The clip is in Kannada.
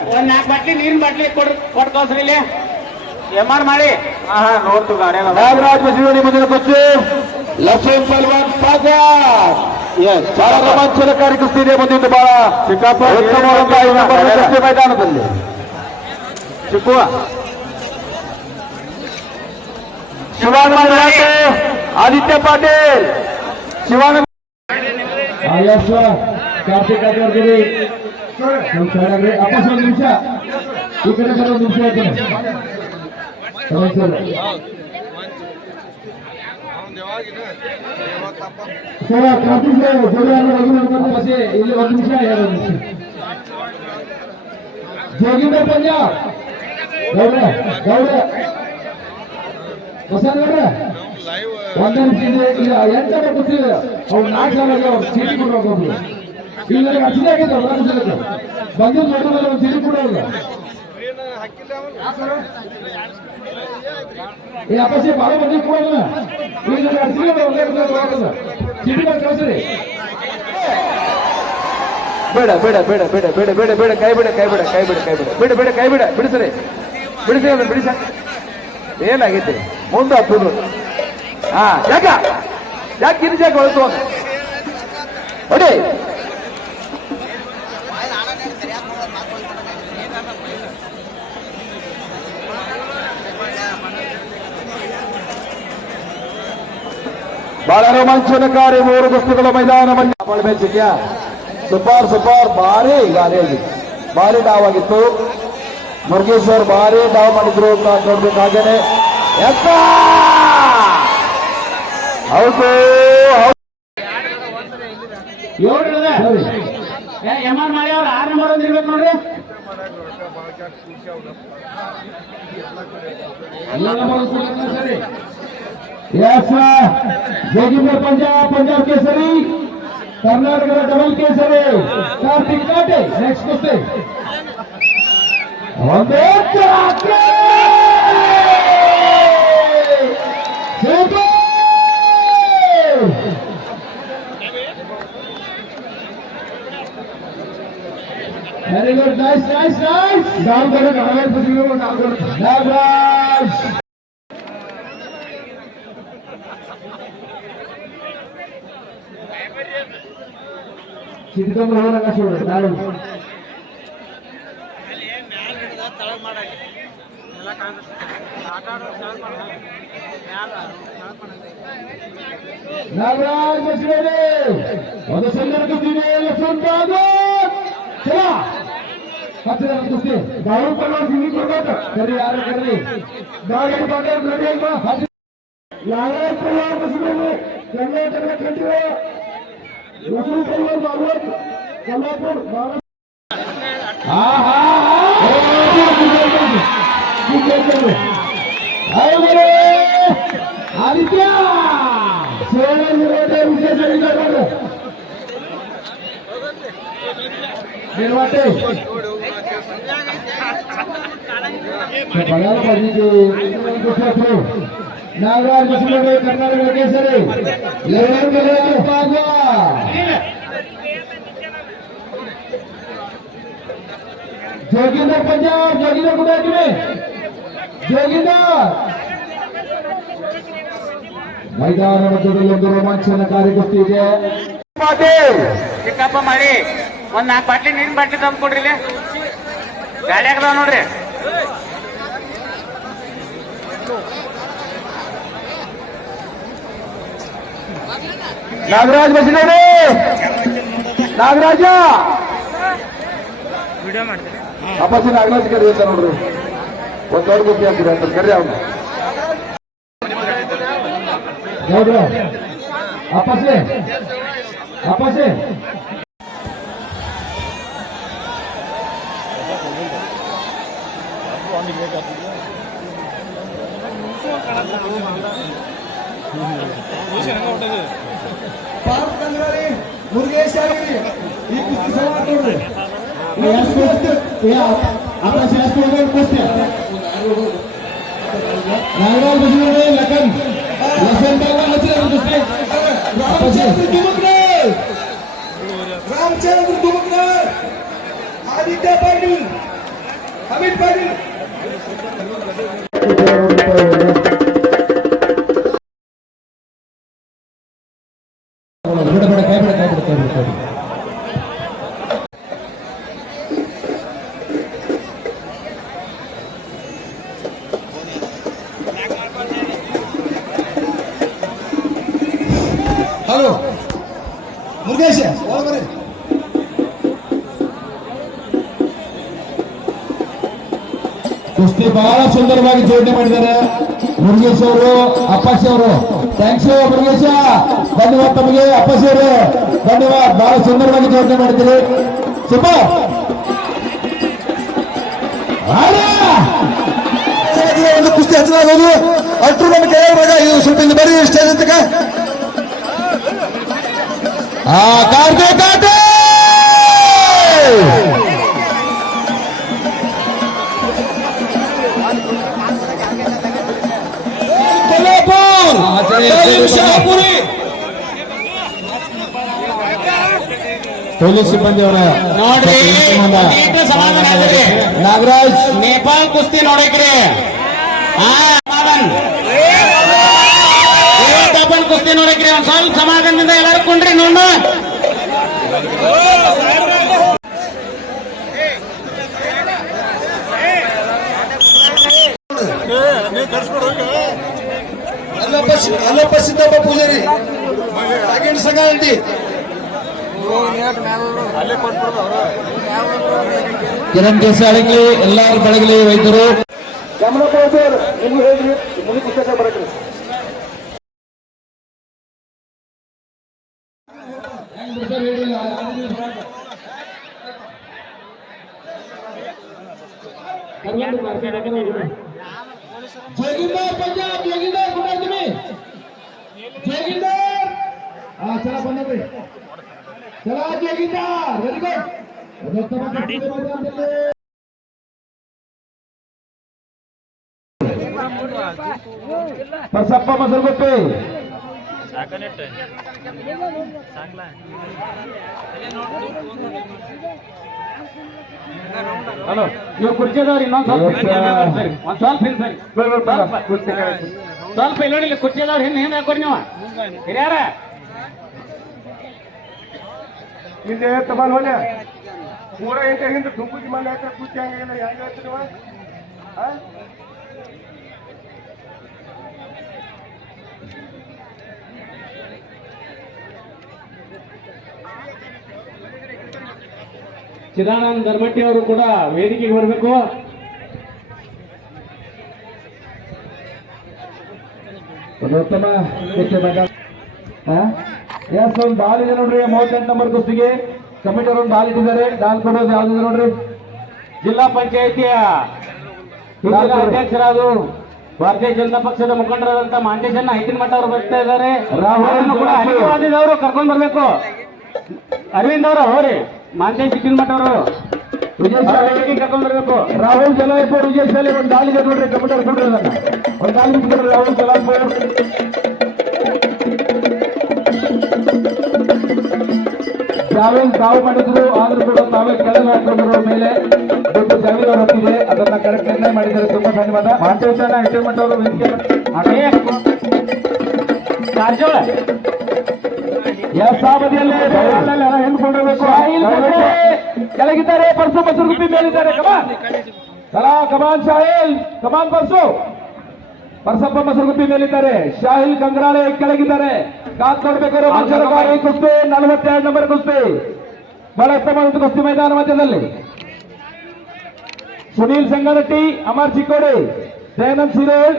ಒಂದ್ ನಾಲ್ಕು ಬಾಟ್ಲಿ ನೀರಿನ ಬಾಟ್ಲಿ ಕೊಡ್ ಕೊಟ್ಟು ಕಳ್ಸ್ರಿ ಇಲ್ಲಿ ಎಂ ಆರ್ ಮಾಡಿ ಹಾ ಹಾ ನೋಡ್ತು ಗಾಡಿ ನಾಗರಾಜ್ ಬಸವನಿ ಮುಂದಿನ ಕುಸ್ತಿ ಲಕ್ಷ್ಮಣ್ ಪಲ್ವಾನ್ ಪಾಗಾರ್ ಎಸ್ ಬಹಳ ರೋಮಾಂಚನಕಾರಿ ಕುಸ್ತಿ ಇದೆ ಮುಂದಿನ ಬಹಳ ಸಿಕ್ಕಾಪಟ್ಟೆ ಉತ್ತಮವಾದಂತಹ ಈ ನಮ್ಮ ಗಾಡಿ. ಕುಸ್ತಿ ಮೈದಾನದಲ್ಲಿ ಚಿಕ್ಕುವ ಶಿವಾನಂದ ರಾಟೆ, ಆದಿತ್ಯ ಪಾಟೀಲ್ ಶಿವಾನಂದ ಯಶ್ ಕಾರ್ತಿಕ್ ಅಪ್ಪಸ್ ಒಂದು ನಿಮಿಷ ಈ ಕಡೆ ಸರ್ ಒಂದು ನಿಮಿಷ ರಮೇಶ್ ಸರ್ ಇಲ್ಲಿ ಒಂದು ಕೂತಿದೆ ಅವ್ರು ನಾಲ್ಕು ಜನ ಚೀಟಿ ಒಬ್ರು ಈಗ ನಾಲ್ಕು ಜನಕ್ಕೆ ಬಂದಿದ್ದು ನೋಡಿದ್ರೆ ಒಂದು ತಿಳಿ ಕೂಡ ಇಲ್ಲ ಈ ಅಪಸ್ಯ ಭಾಳ ಮಂದಿ ಕೂಡ ಈಗ. ಚೀಟಿ ಬಂದು ಕಳಿಸ್ರಿ. ಬೇಡ ಬೇಡ ಬೇಡ ಬೇಡ ಬೇಡ ಬೇಡ ಬೇಡ, ಕೈ ಬಿಡ ಕೈ ಬಿಡ ಕೈ ಬಿಡ ಕೈ ಬಿಡ. ಬಿಡ, ಬೇಡ, ಕೈ ಬಿಡ, ಬಿಡಿಸ್ರಿ. ಬಿಡಿಸಿ ಅದನ್ನ ಬಿಡಿಸ. ಏನಾಗೈತಿ? ಮುಂದೆ ಹತ್ತುದು ಹಾ, ಯಾಕ? ಯಾಕೆ ಇನ್ನು ಜಾಗ ಹೊಳತು ಅಂತ ಬಹಳ ರೋಮಾಂಚನಕಾರಿ ಮೂರು ಕುಸ್ತಿಗಳ ಮೈದಾನವನ್ನು ಬಳಬೇಕಿದ್ಯಾ ಸುಪಾರ್ ಸುಪಾರ್. ಭಾರಿ ಗಾಳಿಯಾಗಿ ಭಾರಿ ಡಾವ್ ಆಗಿತ್ತು. ಮುರುಗೇಶ್ವರ್ ಭಾರಿ ಡಾವ್ ಮಾಡಿದ್ರು ಅಂತ ನೋಡ್ಬೇಕು ಹಾಗೇನೆ. ಎತ್ತ! ಹೌದು ಮಾಡಿ ಅವ್ರು ಆರು ನಂಬರ್ ಒಂದು ಇರ್ಬೇಕು ನೋಡ್ರಿ. ಎಲ್ಲ ನಂಬರ್ ಸರಿ. ಎಸ್ ಜೋಗಿಂದರ್ ಪಂಜಾಬ್ ಪಂಜಾಬ್ ಕೇಸರಿ ಕರ್ನಾಟಕದ ಡಬಲ್ ಕೇಸರಿ ಕಾರ್ತಿಕ್ ಕಾಟೆ ನೆಕ್ಸ್ಟ್ ಕುಸ್ತಿ ಒಂದೇ ಚರಾಕೆ! Super! Very good nice nice nice doll ಕಡೆ ನಾಗರಾಜ್ ಬಸಿಗೆ ಡಾಲ್ ಕಡೆ ನಾಗರಾಜ್ ನಾಳೆ. ನಾಗರಾಜ್ ಬಸಿಗೆ ಒಂದು ಸಂದರ್ಭ ಚಲ ಕುಸ್ತಿ. ಗಾಳಿ ಸಿಂಗಿ ಕೊಡ್ಬೇಕು. ಕರಿ ಯಾರು ಕರಿ ಗಾಳಿ ರೆಡಿ ಯಾವ ಕಲಾಪಗಳು ಕರ್ನಾಟಕ ಕಟ್ಟಿವ ಲಕ್ಷ್ಮೀಪುರ ಮಾರ್ವತ್ ಕಲಾಪುರ ಭಾರತ ಆದಿತ್ಯ ಸೇವೆ ನಿರೋಧ ವಿಶೇಷ నేను అంటే బంగాళ పది ನಾಗರಾಜ್ ಬಿಸಿಲೋಡೆ ಕರ್ನಾಟಕ ಕೇಸರಿ. ಜೋಗಿಂದರ್ ಪಂಜಾಬ್, ಜೋಗಿಂದರ್ ಕೂಡ ಹಾಕಿರಿ ಜೋಗಿಂದರ್. ಮೈದಾನ ಮಧ್ಯದಲ್ಲಿ ಒಂದು ರೋಮಾಂಚನಕಾರಿ ಕುಸ್ತಿ ಇದೆ. ಚಿಕ್ಕಪ್ಪ ಮಾಡಿ ಒಂದ್ ನಾಲ್ಕು ಬಾಟ್ಲಿ ನೀನ್ ಬಾಟ್ಲಿ ತಂದು ಕೊಡ್ರಿ ಗಾಡಿ ಹಾಕದ ನೋಡ್ರಿ? ನಾಗರಾಜ್ ಬಸಳೆ ನಾಗರಾಜ ವಿಡಿಯೋ ಮಾಡ್ತೀರಿ ಅಪ್ಪಾಜಿ ನಾಗರಾಜ್ ಕರಿ ಅಂತ ನೋಡ್ರಿ ಒಂದ್ ದೊಡ್ಡ ಗುಪ್ಪಿ ಹಾಕಿರಿ ಅಂತ ಕರಿ ಅವ್ನು ಗೌಡ್ರ ಅಪ್ಪಸೆ ಅಪ್ಪಸೆ ಪಾರ್ಕ್ ಕಂದ್ರಾಳಿ ಮುರುಗೇಶ್ ಆಗಿರಿ ಈ ಕುಸ್ತಿ ಸವಾಲ್ ನೋಡ್ರಿ ಅಪ್ಪಸೆ ಎಷ್ಟು ಕುಸ್ತಿ ನಾಗರಾಜ್ ಬಸವಣ್ಣ ಲಖನ್ ಲಸನ್ ಬಾಬಾ ಹಚ್ಚಿದ ಕುಸ್ತಿ ರಾಮಚಂದ್ರ ತುಮಕ್ರೆ ರಾಮಚಂದ್ರ ತುಮಕ್ರೆ ಆದಿತ್ಯ ಪಾಟೀಲ್ ಕುಸ್ತಿ ಬಹಳ ಸುಂದರವಾಗಿ ಜೋಡಣೆ ಮಾಡಿದ್ದಾರೆ. ಮುರುಗೇಶ್ ಅವರು ಅಪ್ಪಾಶಿ ಅವರು. ಥ್ಯಾಂಕ್ಸ್ ಮುರುಗೇಶ. ಧನ್ಯವಾದ ತಮಗೆ ಅಪ್ಪಾಶಿ ಅವರು. ಧನ್ಯವಾದ. ಬಹಳ ಸುಂದರವಾಗಿ ಜೋಡಣೆ ಮಾಡಿದ್ದೀರಿ. ಸೂಪರ್ ಒಂದು ಕುಸ್ತಿ ಹಚ್ಚಲಾಗೋದು ಅಟ್ರು ನಮ್ಮ ಕೇಳಿದಾಗ ಇದು ಸ್ವಲ್ಪ ಇಲ್ಲಿ ಬರೀ ಸ್ಟೇಜ್ ಅಂತಕ ಆ ಪೊಲೀಸ್ ಸಿಬ್ಬಂದಿ ಅವರ ನೋಡ್ರಿ. ನಾಗರಾಜ್! ನೇಪಾಳ ಕುಸ್ತಿ ನೋಡಕ್ರಿ ಕುಸ್ತಿ ನೋಡಕ್ರಿ ಒಂದ್ ಸ್ವಲ್ಪ ಸಮಾಧಾನದಿಂದ ಎಲ್ಲಾರು ಕುಂಡ್ರಿ ನೋಡ ಕಿರಣ್ ಕೇಸಾಳಿಗ್ಲಿ ಎಲ್ಲಾರು ಬೆಳಗಲಿ ವೈದ್ಯರು ಗಮನ ಕೊಡ್ತಾರೆ ನಿಮ್ಗೆ ಹೇಳ್ರಿ ಮುಂದೆ ಪುಸ್ತಕ ಬರಕ್ರಿ जोगिंदर पंजाब जोगिंदर कुमार तुम्ही जोगिंदर हा चला पंजाब चला Joginder very good Basappa Masalgoppe hello ನೀವು ಕುರ್ಚಿದವ್ರು ಇನ್ನೊಂದ್ ಸ್ವಲ್ಪ Yes, sir. ಒಂದ್ ಸ್ವಲ್ಪ ಹಿಂದ್ ಸರಿ ಸ್ವಲ್ಪ ಸ್ವಲ್ಪ ಇಲ್ಲಿ ನೋಡಿ ಕುರ್ಚಿದವ್ರು ಹಿಂದ್ ಹಿಂದ್ ಹಾಕೋರಿ ನೀವು ಹಿರಿಯಾರ ಹಿಂದೆ ತಬಾಲ್ ಹೋಲೆ ಪೂರ ಹಿಂದೆ ಹಿಂದೆ ದುಂಬುಜಿ ಮನೆ ಹತ್ರ ಕೂತಿ ಹಂಗಿಲ್ಲ ಹೆಂಗ ಹೇಳ್ತೀರಿ ಚಿದಾನಂದ ಧರ್ಮಟ್ಟಿ ಅವರು ಕೂಡ ವೇದಿಕೆಗೆ ಬರಬೇಕು. ಉತ್ತಮ ಎಸ್ ಒಂದು ಬಾಲ್ ಇದೆ ನೋಡ್ರಿ ಮೂವತ್ತೆಂಟು ನಂಬರ್ ಕುಸ್ತಿಗೆ. ಕಮಿಟಿ ಅವ್ರು ಒಂದು ಬಾಲ್ ಇಟ್ಟಿದ್ದಾರೆ. ದಾಲ್ ಕೊಡೋದು ಯಾವ್ದಿದೆ ನೋಡ್ರಿ? ಜಿಲ್ಲಾ ಪಂಚಾಯಿತಿಯ ಅಧ್ಯಕ್ಷರಾದ್ರು ಅಧ್ಯಕ್ಷರಾದ ಭಾರತೀಯ ಜನತಾ ಪಕ್ಷದ ಮುಖಂಡರಾದಂತ ಮಾಂಡೇಶನ್ ಐತಿನ ಮಠ ಅವರು ಬರ್ತಾ ಇದ್ದಾರೆ. ರಾಹುಲ್ ಅನಿವಾರ್ಯದವರು ಕರ್ಕೊಂಡ್ ಬರ್ಬೇಕು. ಅರವಿಂದ್ ಅವರು ಹೋರಿ ಮಾಂಟೇಶ್ ಇಟ್ಟಿನ ಮಠ ಅವರು. ಅವ್ರ ಕರ್ಕೊಂಡ್ ಬರ್ಬೇಕು. ರಾಹುಲ್ ಜಲಾಯ್ಪುರ್ ವಿಜಯ್ ಶಾಲೆ ಒಂದು ದಾಳಿಗೆ ನೋಡ್ರಿ ಕಮಿಟಿ ಅವ್ರು ಕೊಡ್ರಿ ಅದನ್ನ. ಒಂದು ದಾಳಿ ರಾಹುಲ್ ಜಲಾಯ್ಪುರ್ ಜಾವೇಲ್ ತಾವು ಮಾಡಿದ್ರು ಆದ್ರೂ ಕೂಡ ತಾವೇ ಕೆಳಗೆ ಹಾಕೊಂಡ್ರು ಮೇಲೆ ದೊಡ್ಡ ಅವ್ರು ಹೊತ್ತಿದೆ ಅದನ್ನ ಕರೆಕ್ಟ್ ನಿರ್ಣಯ ಮಾಡಿದ್ದಾರೆ. ತುಂಬಾ ಧನ್ಯವಾದ. ಮಾಂಟೇಶನ ಎಂಟರ್ಮೆಂಟ್ ಅವರು ವೇದಿಕೆ ಎಸ್ ಹೆಣ್ಕೊಂಡಿರ್ಬೇಕು ಕೆಳಗಿದ್ದಾರೆ ಪರ್ಸು ಬಸರು ಮೇಲಿದ್ದಾರೆ. Come on come on Shahil come on Parsu. Parsappa Masaraguppi ಮೇಲಿದ್ದಾರೆ. Shahil Gangarale ಕೆಳಗಿದ್ದಾರೆ. ಕಾತ್ ನೋಡ್ಬೇಕಾದ್ರೆ ಕುಸ್ತಿ ನಲವತ್ತೆರಡು ನಂಬರ್ ಕುಸ್ತಿ. ಬಹಳ ಉತ್ತಮವಾದ ಕುಸ್ತಿ ಮೈದಾನ ಮಧ್ಯದಲ್ಲಿ. ಸುನೀಲ್ ಸಂಗಾರಟ್ಟಿ ಅಮರ್ ಚಿಕ್ಕೋಡಿ ದಯಾನಂದ್ ಸಿರೋಳ್